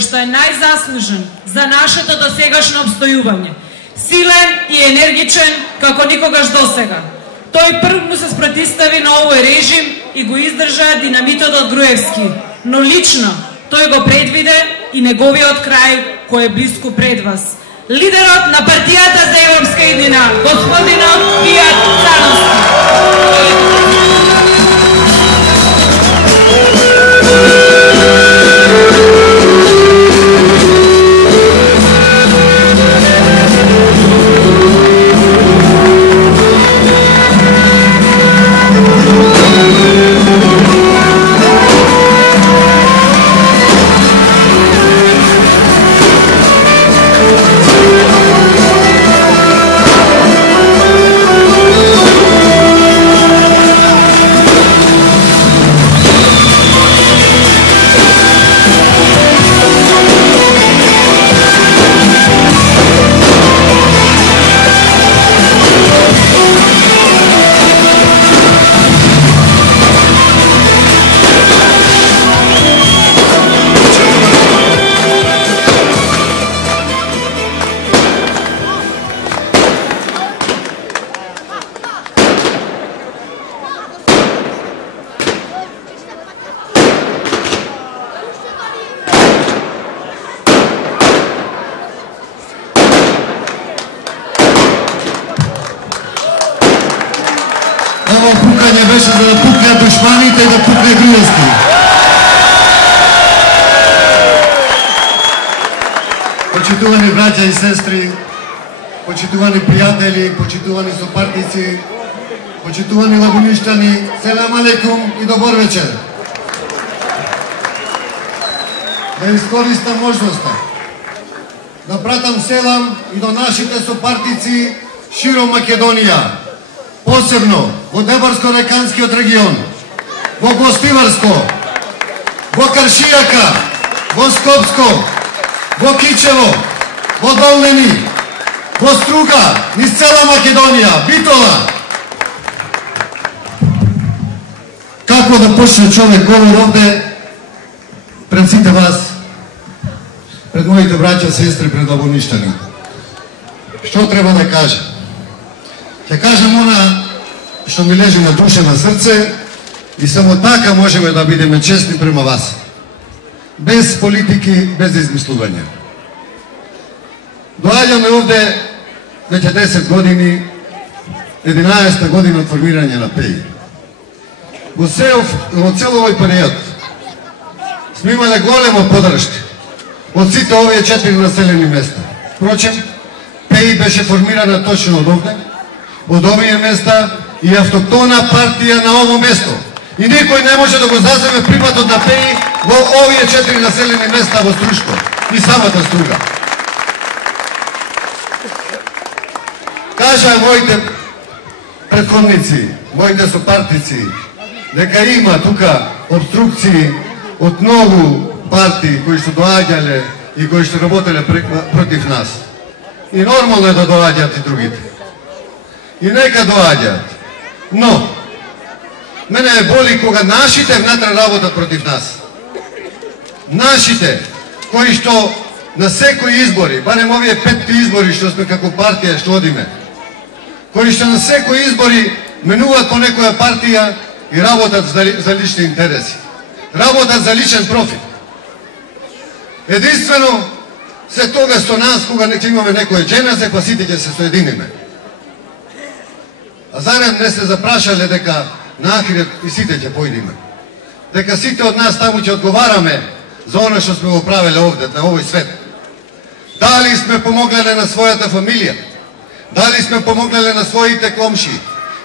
кој што е најзаслужен за нашето досегашно обстојување. Силен и енергичен како никогаш досега. Тој прв му се спротистави на овој режим и го издржа динамитот од Груевски, но лично тој го предвиде и неговиот крај кој е близко пред вас. Лидерот на партијата за Европска иднина, господинот Фијат Цановски. Ovo pukanje беше за да пукнат душманите и да пукне Груевски. Почитувани браќа и сестри, почитувани пријатели, почитувани сопартници, почитувани лабуништани, селам алейкум и добар вечер. Да искористам можноста да пратам селам и до нашите сопартници широм Македонија, посебно во Дебарско-Реканскиот регион, во Гостиварско, во Каршијака, во Скопско, во Кичево, во Долнени, во Струга, низ цела Македонија, Битола. Како да почне човек говор овде пред сите вас, пред моите браќа, сестри, пред лабуништани? Што треба да кажам? Ќе кажам она што ми лежи на душа, на срце, и само така можеме да бидеме честни према вас. Без политики, без измислување. Доаѓаме овде веќе 10 години, 11-та година од формирање на ПЕИ. Во цел овој период сме имале голема поддршка од сите овие 4 населени места. Впрочем, ПЕИ беше формирана точно од овде, од овие места, и автоктона партија на ово место. И никој не може да го заземе приматот на ПЕИ во овие 4 населени места во Струшко и самата Струга. Кажа моите предходници, моите сопартници, дека има тука обструкции од многу партии кои што доаѓале и кои што работеле против нас. И нормално е да доаѓаат и другите. И нека доаѓаат. Но, мене ме боли кога нашите внатре работат против нас. Нашите, кои што на секои избори, барем овие 5 избори што сме како партија што одиме, кои што на секои избори менуваат по некоја партија и работат за лични интереси. Работат за личен профит. Единствено, се тога со нас, кога не имаме некој дженазе, па сите ќе се соединиме. А зарем не се запрашале дека на ахирет и сите ќе појдиме. Дека сите од нас таму ќе одговараме за оно што сме го правеле овде, на овој свет. Дали сме помоглеле на својата фамилија? Дали сме помоглеле на своите комши?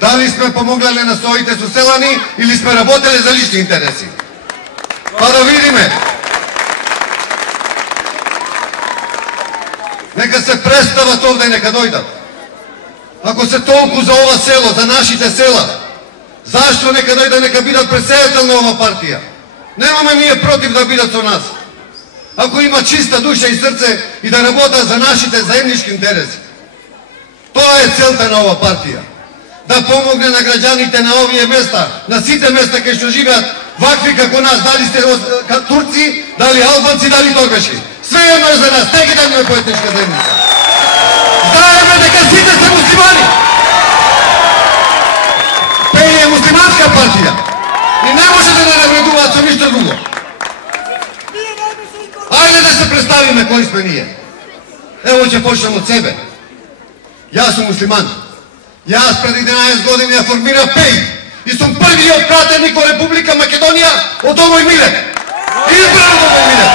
Дали сме помоглеле на своите соселани или сме работеле за лични интереси? Па да видиме. Нека се представат овде и нека дојдат. Ако се толку за ова село, за нашите села, зашто нека дојдат, нека бидат претседател на ова партија? Немаме ние против да бидат со нас. Ако има чиста душа и срце и да работат за нашите заеднички интереси. Тоа е целта на ова партија. Да помогне на граѓаните на овие места, на сите места кај што живеат вакви како нас, дали сте турци, дали албанци, дали торбешки. Све едно е за нас, не ги даме по етничка заедница. Знаеме дека сите се муслимани. Пеј е муслиманска партија и не може да не навредуваат со ништо друго. Ајде да се представиме кои сме ние. Ево ќе почнем од себе. Јас сум муслиман. Јас пред 11 години ја формирав ПЕЙ и сум првиот пратеник во Република Македонија од овој милет. Избран од овој милет.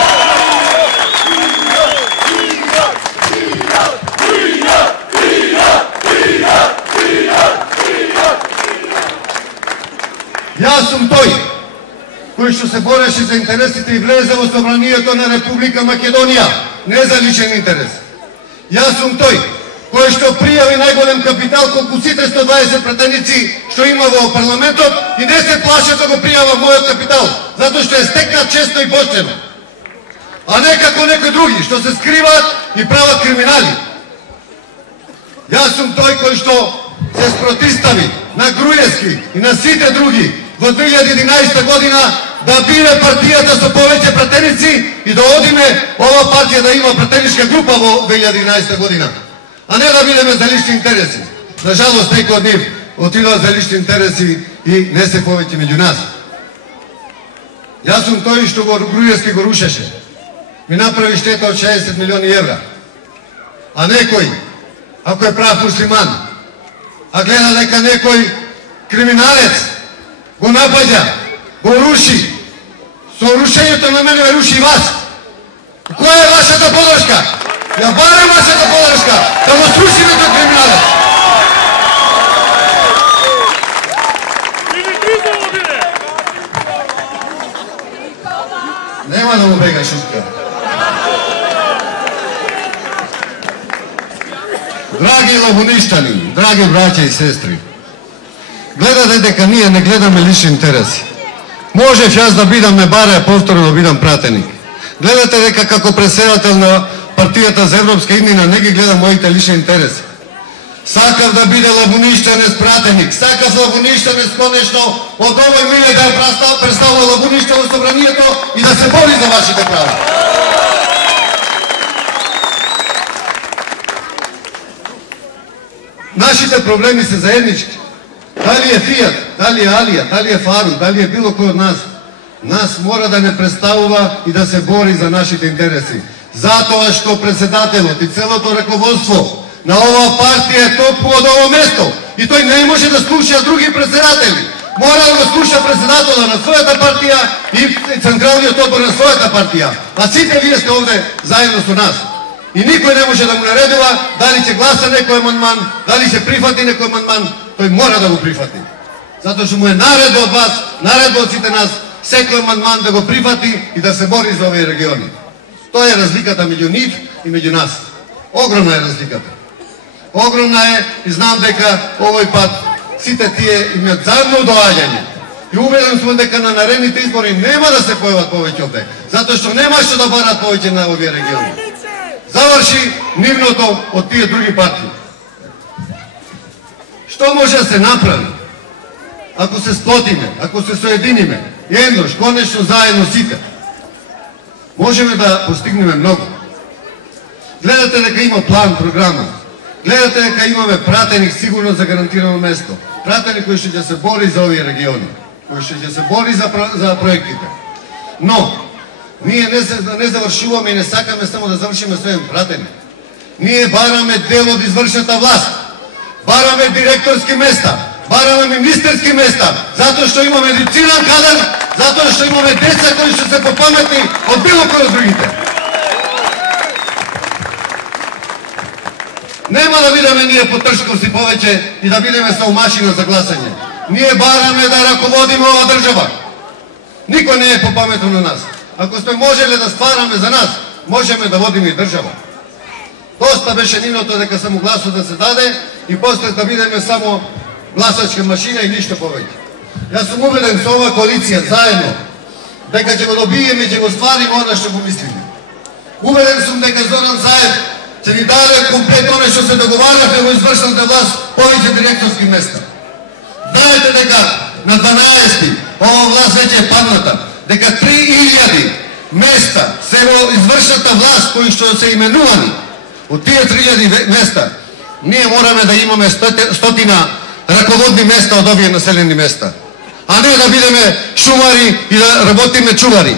Јас сум тој кој што се бореше за интересите и влезе во собранието на Република Македонија, не за личен интерес. Јас сум тој кој што пријави најголем капитал колку сите 120 пратеници што има во парламентот и не се плаше да го пријава мојот капитал, затоа што е стекнат честно и поштено. А не како некои други што се скриваат и прават криминали. Јас сум тој кој што се спротистави на Груевски и на сите други во 2011 година да биде партијата со повеќе пратеници и да одиме ова партија да има пратеничка група во 2011 година, а не да бидеме за лични интереси. На жалост, некои од нив отидоа за лични интереси и не се повеќе меѓу нас. Јас сум тој што го Груевски го рушеше. Ми направи штета од 60 милиони евра. А некој, ако е прав муслиман, а гледа дека некој криминалец го напаѓа, го руши, со рушењето на мене руши и вас. Која е вашата подршка? Ја барам вашата подршка да го срушиме тој криминалец. Нема да му бега шутка. Драги лабуништани, драги браќа и сестри, гледате дека ние не гледаме лични интереси. Можев јас да бидам мебаре, повторно да бидам пратеник. Гледате дека како председател на партијата за европска иднина не ги гледам моите лични интереси. Сакав да биде лабуништанец пратеник, сакав лабуништанец конечно од овој милет да представува лабуништа во собранието и да се бори за вашите права. Нашите проблеми се заеднички. Дали е Фијат, дали е Алија, дали е Фару, дали е било кој од нас мора да не представува и да се бори за нашите интереси. Затоа што председателот и целото раководство на оваа партија е топу од ово место и тој не може да слуша други председатели. Мора да го слуша председателот на својата партија и централниот одбор на својата партија. А сите вие сте овде заедно со нас. И никој не може да му наредува дали ќе гласа некој амандман, дали ќе прифати некој амандман, тој мора да го прифати. Затоа што му е наредба од вас, наредба од сите нас, секој амандман да го прифати и да се бори за овие региони. Тоа е разликата меѓу нив и меѓу нас. Огромна е разликата. Огромна е и знам дека овој пат сите тие имаат заедно доаѓање. И убеден сум дека на наредните избори нема да се појават повеќе овде, затоа што нема што да барат повеќе на овие региони. Заврши нивното од тие други партии. Што може да се направи? Ако се сплотиме, ако се соединиме, еднош, конечно заедно сите, можеме да постигнеме многу. Гледате дека има план, програма. Гледате дека имаме пратеник сигурно за гарантирано место. Пратеник кој ќе се бори за овие региони, кој ќе се бори за проектите. Но, ние не завршуваме и не сакаме само да завршиме со еден пратеник. Ние бараме дел од извршната власт. Бараме директорски места, бараме министерски места, затоа што има медицинен кадар, затоа што имаме деца кои што се попаметни од било кој од другите. Нема да бидеме ние потршковци повеќе и да бидеме со машина за гласање. Ние бараме да раководиме ова држава. Никој не е попаметен на нас. Ако сме можеле да ствараме за нас, можеме да водиме и држава. Доста беше нивното дека само гласот да се даде и после да бидеме само гласачка машина и ништо повеќе. Јас сум убеден со ова коалиција заедно дека ќе го добиеме и ќе го ствариме она што го мислиме. Убеден сум дека Зоран Заев ќе ни даде комплетно она што се договараме во извршната власт повеќе директорски места. Знаете дека на 12 ова власт веќе е падната, дека 3000 места се во извршната власт кои што се именувани, од тие 3000 места, ние мораме да имаме 100 раководни места од овие населени места, а не да бидеме шумари и да работиме чувари.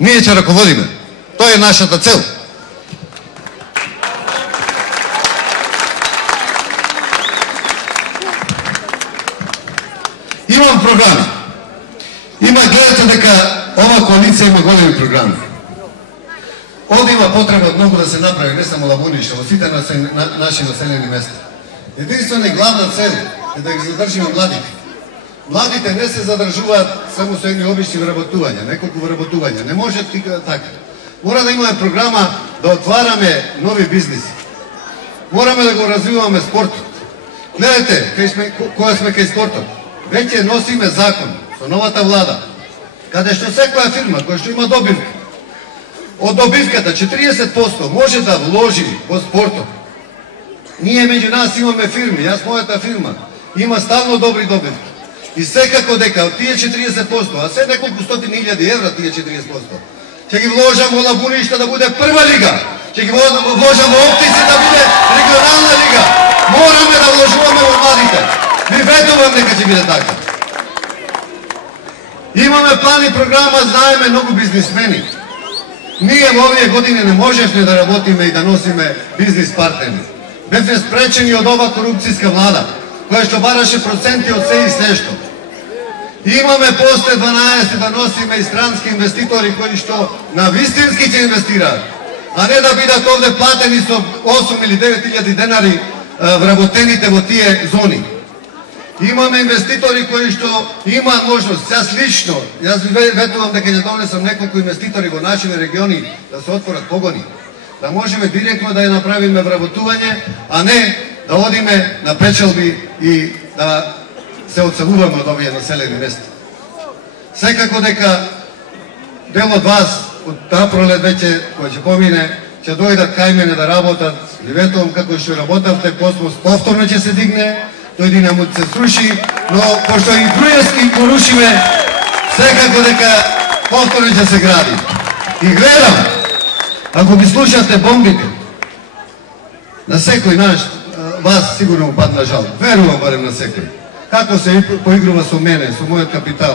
Ние ќе раководиме. Тоа е нашата цел. Имам програми. Гледате дека ова коалиција има големи програми. Овде има потреба многу да се направи, не само Лабуништа, во сите наши населени места. Единствена и главна цел е да ги задржиме младите. Младите не се задржуваат само со едни обични вработувања, неколку вработувања. Не може така. Мора да имаме програма да отвараме нови бизниси. Мораме да го развиваме спортот. Гледайте, кога сме кај спортот, веќе носиме закон со новата влада, каде што секоја фирма која што има добивка, од добивката 40% може да вложи во спортот. Ние меѓу нас имаме фирми, јас мојата фирма, има ставно добри добивки. И секако дека од тие 40%, а се неколку стотини илјади евра тие 40%, ќе ги вложам во Лабуништа да биде прва лига, ќе ги вложам во Оптици да биде регионална лига. Мораме да вложуваме во младите. Ви ветувам дека ќе биде така. Имаме план и програма, знаеме многу бизнисмени. Ние во овие години не можевме да работиме и да носиме бизнис партнери. Бевме спречени од ова корупцијска влада, која што бараше проценти од се и сешто. Имаме после 12 да носиме и странски инвеститори кои што на вистински ќе инвестираат, а не да бидат овде платени со 8 или 9.000 денари вработените во тие зони. Имаме инвеститори кои што имаат можност, јас лично, јас ви ветувам дека ќе донесам неколку инвеститори во нашите региони да се отворат погони, да можеме директно да ја направиме вработување, а не да одиме на печалби и да се оцелуваме од овие населени места. Секако дека дел од вас, од таа пролет веќе, која ќе помине, ќе дојдат кај мене да работат, ви ветувам како што работавте, Космос повторно ќе се дигне, тој Динамот се сруши, но пошто и Груевски го рушиме, секако дека повторно ќе се гради. И гледам, ако ги слушате бомбите, на секој наш, вас сигурно му падна жал, верувам барем на секој. Како се поигрува со мене, со мојот капитал,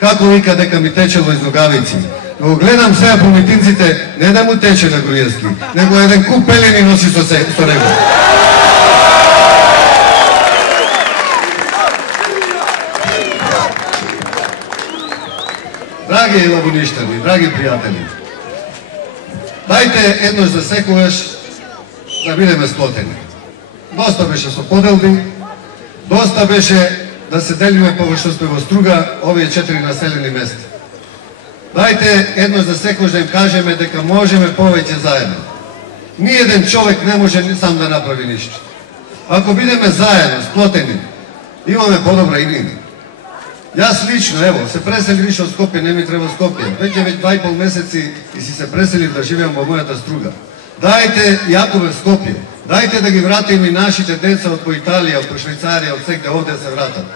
како вика дека ми течело из ногавици. Но гледам сега по митинците, не да му тече на Груевски, него еден куп пелени носи со него. Драги лабуништани, драги пријатели, дајте еднош за секогаш да бидеме сплотени. Доста беше со поделби, доста беше да се делиме по што сме во струга овие 4 населени места. Дајте еднош за секогаш да им кажеме дека можеме повеќе заедно. Ниеден човек не може сам да направи ништо. Ако бидеме заедно, сплотени, имаме подобра иднина. Јас лично, ево, се пресели више од Скопје, не ми треба Скопје. Веќе 2,5 месеци и си се преселив да живеам во мојата струга. Дајте Јакове Скопје, дајте да ги вратиме и нашите деца од по Италија, од по Швајцарија, од секде овде се вратат.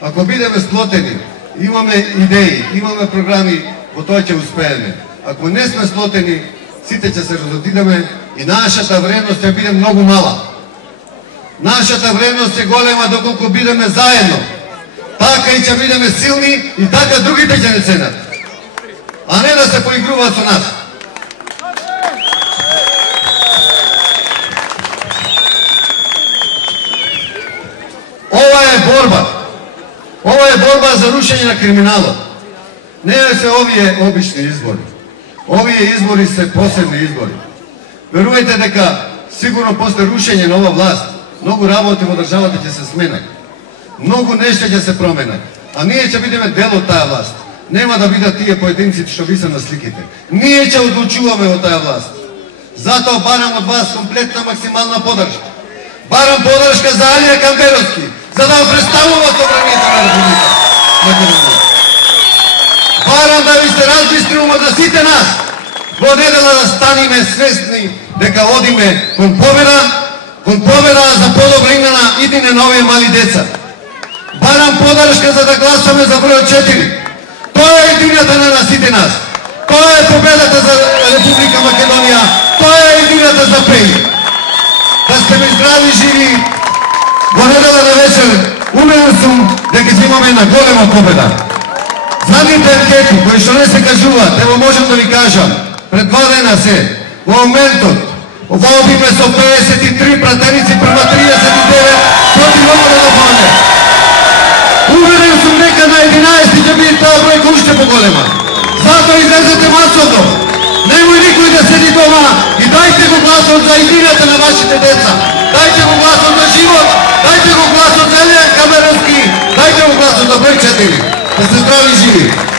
Ако бидеме сплотени, имаме идеи, имаме програми, во тоа ќе успееме. Ако не сме сплотени, сите ќе се разотидеме и нашата вредност ќе биде многу мала. Нашата вредност е голема доколку бидеме заедно. Така и ќе бидеме силни и така другите ќе не ценат. А не да се поигруваат со нас. Ова е борба. Ова е борба за рушење на криминалот. Не се овие обични избори. Овие избори се посебни избори. Верувајте дека сигурно после рушење на ова власт, многу работи во државата ќе се сменат. Многу нешта ќе се променат. А ние ќе бидеме дел од таа власт. Нема да бидат тие поединци што ви се на сликите. Ние ќе одлучуваме во таа власт. Затоа барам од вас комплетна максимална подршка. Барам подршка за Алија Камберовски, за да представува собранието на Република Македонија. Барам да ви се размислуваме за сите нас. Во недела да станиме свесни дека одиме кон победа за подобра иднина на овие мали деца. Барам подршка за да гласаме за број 4, Тоа е едината на насите нас. Тоа е победата за Република Македонија. Тоа е едината за Пеј. Да сте ме здрави, живи. Во недела на вечер уверен сум дека ќе имаме една голема победа. Задните анкети кои што не се кажуваат, ево можам да ви кажам, пред 2 дена се, во моментот, водиме со 53 пратеници према 39 против Лобода Пане. Уверен сум дека на 11 ќе биде таа бројка уште поголема. Затоа излезете масовно. Немој никој да седи дома и дајте го гласот за идејата на вашите деца. Дајте го гласот за живот, дајте го гласот за Елијан Камеровски, дајте го гласот за број 4. Да сте здрави и живи.